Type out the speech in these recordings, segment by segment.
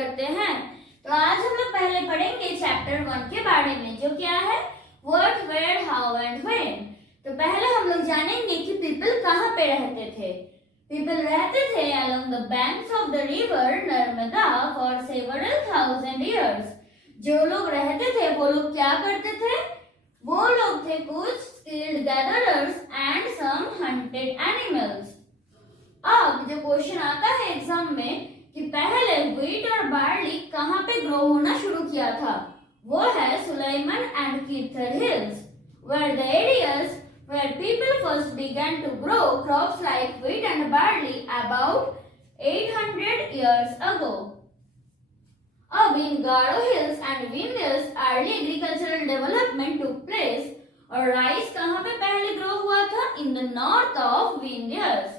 करते हैं। तो आज हम लोग पहले पढ़ेंगे चैप्टर 1 के बारे में, जो क्या है what, where, how and when. तो पहले हम लोग जानेंगे कि पीपल कहाँ पे रहते थे। पीपल रहते थे along the banks of the river Narmada for several thousand years। जो लोग रहते थे वो लोग क्या करते थे? वो लोग थे कुछ skilled gatherers and some hunted animals। अब जो क्वेश्चन आता है एग्जाम में कि पहले व्हीट और बार्ली कहाँ पे ग्रो होना शुरू किया था, वो है Sulaiman and Kirthar hills, where the areas where people first began to grow crops like wheat and barley about 800 years ago। अब in Garo Hills and Vindhyas early agricultural development took place। और राइस कहाँ पे पहले ग्रो हुआ था? In the north of Vindhyas।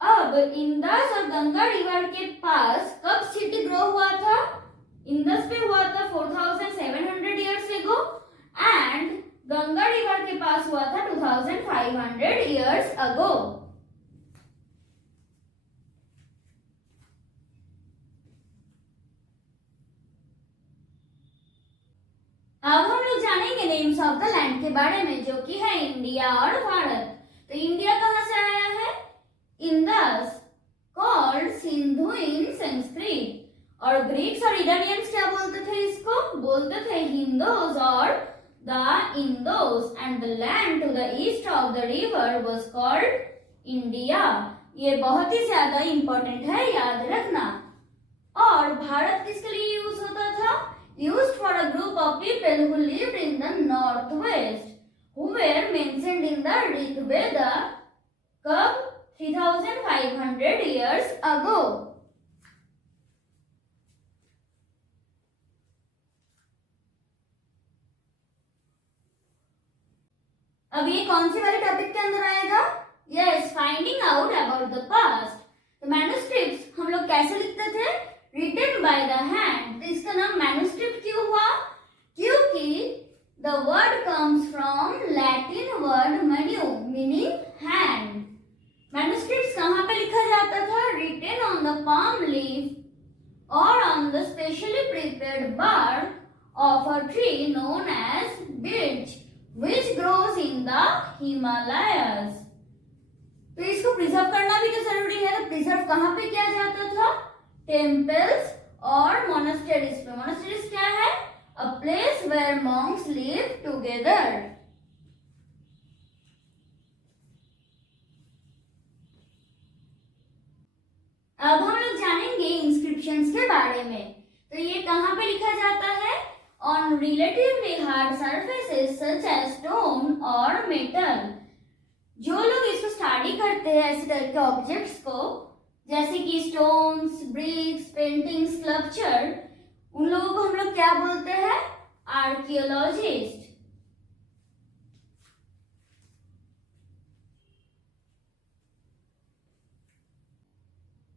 अब Indus और Ganga river के पास कब सिटी ग्रो हुआ था? इंदस पे हुआ था 4700 years ago and Ganga river के पास हुआ था 2500 इयर्स अगो। अब हम लोग जानेंगे नेम्स ऑफ द लैंड के बारे में, जो कि है इंडिया और भारत। तो इंडिया कहाँ से आया है? Indus, called Sindhu in Sanskrit. और ग्रीक्स और इरानियंस क्या बोलते थे इसको? बोलते थे हिंदोस और the Indos. And the land to the east of the river was called India. ये बहुत ही ज्यादा इंपॉर्टेंट है, याद रखना। और भारत किसके लिए यूज होता था? Used for a group of people who lived in the north west, who were mentioned in the Rigveda. कब? 3500 years ago। अब ये कौन सी वाले टॉपिक के अंदर आएगा? Yes, finding out about the past. तो मैन्युस्क्रिप्ट्स हम लोग कैसे लिखते थे? Written by the hand. तो इसका नाम मैन्युस्क्रिप्ट क्यों हुआ? क्योंकि the word comes from Latin word manu, meaning hand. Manuscripts कहाँ पे लिखा जाता था? Written on the palm leaf और on the specially prepared bark of a tree known as birch, which grows in the Himalayas। तो इसको preserve करना भी तो जरूरी है। तो प्रिजर्व कहाँ पे किया जाता था? टेम्पल्स और मोनास्टरीज पे। मोनास्टरीज क्या है? A place where monks live together। अब हम लोग जानेंगे इंस्क्रिप्शंस के बारे में। तो ये कहाँ पे लिखा जाता है? On relatively hard surfaces such as stone और मेटल। जो लोग इसको स्टडी करते हैं ऐसे टाइप के ऑब्जेक्ट्स को, जैसे कि स्टोन्स, ब्रिक्स, पेंटिंग्स, स्कल्पचर, उन लोगों को हम लोग क्या बोलते हैं? आर्कियोलॉजिस्ट।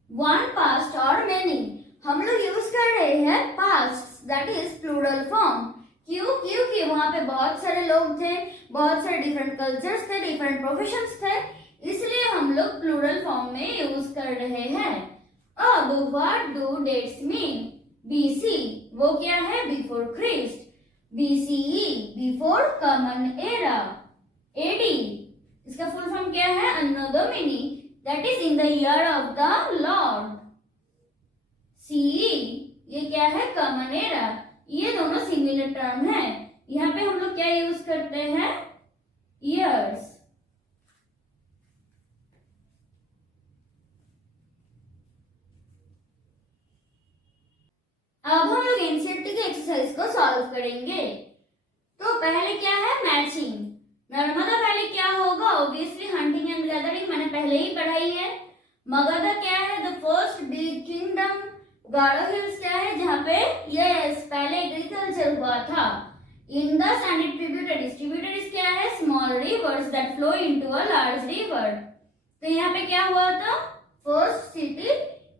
वन, पास्ट और मेनी। हम लोग यूज कर रहे हैं past, that is plural form. क्यों? क्योंकि वहां पे बहुत सारे लोग थे, बहुत सारे डिफरेंट कल्चर्स थे, डिफरेंट प्रोफेशंस थे, इसलिए हम लोग प्लूरल फॉर्म में यूज कर रहे हैं। अब what do dates mean? BC, वो क्या है? Before Christ. BCE, before common era. AD, इसका फुल फॉर्म क्या है? Another meaning, that is in the year of the Lord। CE, ये क्या है? Common era. ये दोनों सिमिलर टर्म है। यहाँ पे हम लोग क्या यूज करते हैं? ईयर्स। अब हम लोग एनसीईआरटी के एक्सरसाइज को सॉल्व करेंगे। तो पहले क्या है? मैचिंग। नर्मदा वैली क्या होगा? ऑब्वियसली हंटिंग एंड गैदरिंग, मैंने पहले ही पढ़ाई है। मगध क्या है? The first big kingdom. Garo hills क्या है? जहाँ पे यस पहले एग्रीकल्चर हुआ था। Indus and it tributaries. Tributaries क्या है? Small reverse that flow into a large river. तो यहाँ पे क्या हुआ था? फर्स्ट सिटी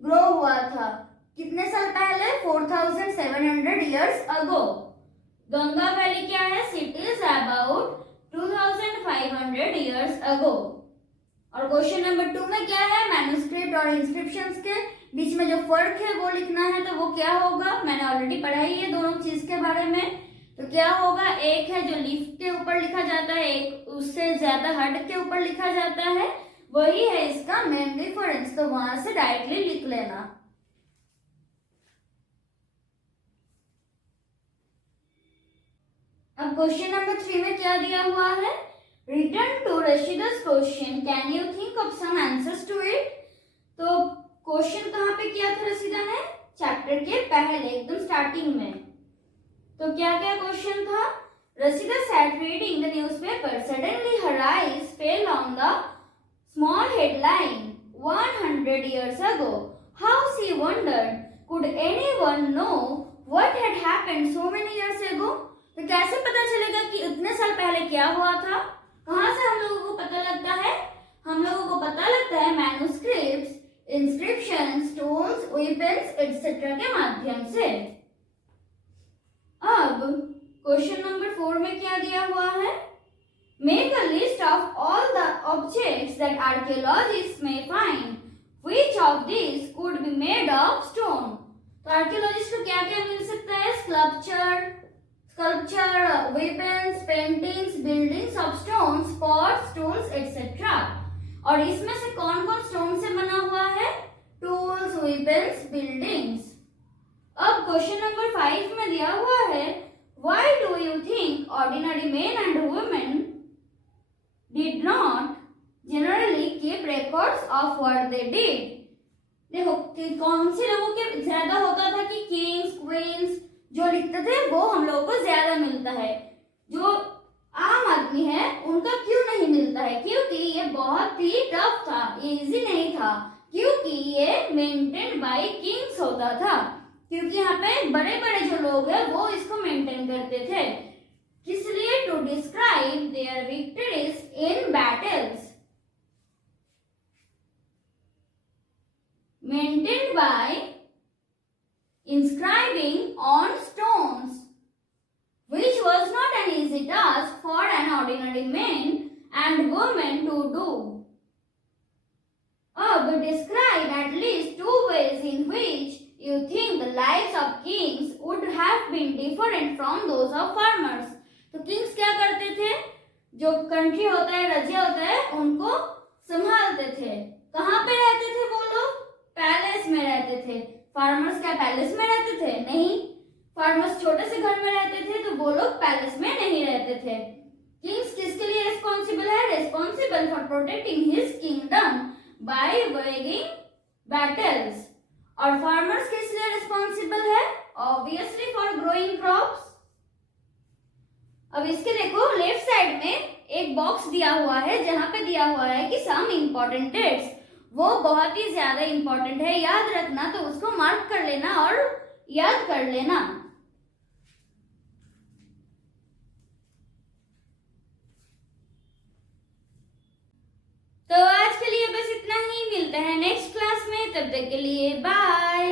ग्रो हुआ था। कितने साल पहले? 4700 इयर्स अगो। गंगा वैली क्या है? Cities about 2500 years ago. और क्वेश्चन नंबर 2 में क्या है, मैन्युस्क्रिप्ट और इंस्क्रिप्शंस के बीच में जो फर्क है वो लिखना है। तो वो क्या होगा, मैंने ऑलरेडी पढ़ाई है दोनों चीज के बारे में। तो क्या होगा, एक है जो लीफ के ऊपर लिखा जाता है, एक उससे ज्यादा हट के ऊपर लिखा जाता है, वही है इसका मेन डिफरेंस। तो वहां से डायरेक्टली लिख लेना। अब क्वेश्चन नंबर 3 में क्या दिया हुआ है, return to Rashida's question, can you think of some answers to it. तो क्वेश्चन कहाँ पे किया था रशीदा ने, चैप्टर के पहले एकदम स्टार्टिंग में। तो क्या क्या क्वेश्चन था, Rashida sat reading the newspaper, suddenly her eyes fell on the small headline, 100 years ago. How she wondered, could anyone know what had happened so many years ago? तो कैसे पता चलेगा कि इतने साल पहले क्या हुआ था। कहाँ से हम लोगों को पता लगता है, हम लोगों को पता लगता है manuscripts, inscription, stones, weapons etcetera के माध्यम से। अब क्वेश्चन नंबर 4 में क्या दिया हुआ है, make a list of all the objects that archaeologists may find, which of these could be made of stone। तो आर्कियोलॉजिस्ट को क्या क्या मिल सकता है, sculpture, weapons, paintings, buildings of stones, pots, tools etcetera. और इसमें से कौन कौन स्टोन से बना हुआ है, टूल्स, वेपन्स, बिल्डिंग्स। अब क्वेश्चन नंबर 5 में दिया हुआ है, why do you think ordinary men and women did not generally keep records of what they did। देखो कि कौन से लोगों के ज्यादा होता था कि किंग्स, क्वींस जो लिखते थे वो हम लोगों को ज्यादा मिलता है, जो आम आदमी है उनका क्यों नहीं मिलता है, क्योंकि ये बहुत ही टफ था, ये इजी नहीं था, क्योंकि ये मेंटेन बाय किंग्स होता था, क्योंकि यहाँ पे बड़े बड़े जो लोग हैं वो इसको मेंटेन करते थे। इसलिए to describe their victories in battles, maintained by inscribing on stones, which was not an easy task for an ordinary man and woman to do। अब describe at least 2 ways in which you think the lives of kings would have been different from those of farmers। तो Kings क्या करते थे, जो country होता है, राज्य होता है, उनको संभालते थे। कहाँ पे रहते थे वो लोग, पैलेस में रहते थे। फार्मर्स क्या पैलेस में रहते थे, नहीं, फार्मर्स छोटे से घर में रहते थे, तो वो लोग पैलेस में नहीं रहते थे। किंग्स किसके लिए रिस्पॉन्सिबल है, responsible for protecting his kingdom by waging battles. और फार्मर्स किस लिए रिस्पॉन्सिबल है, ऑब्वियसली फॉर ग्रोइंग क्रॉप्स। अब इसके देखो लेफ्ट साइड में एक बॉक्स दिया हुआ है जहां पे दिया हुआ है कि सम इंपॉर्टेंट डेट्स, वो बहुत ही ज्यादा इंपॉर्टेंट है, याद रखना, तो उसको मार्क कर लेना और याद कर लेना। तो आज के लिए बस इतना ही, मिलते हैं नेक्स्ट क्लास में, तब तक के लिए बाय।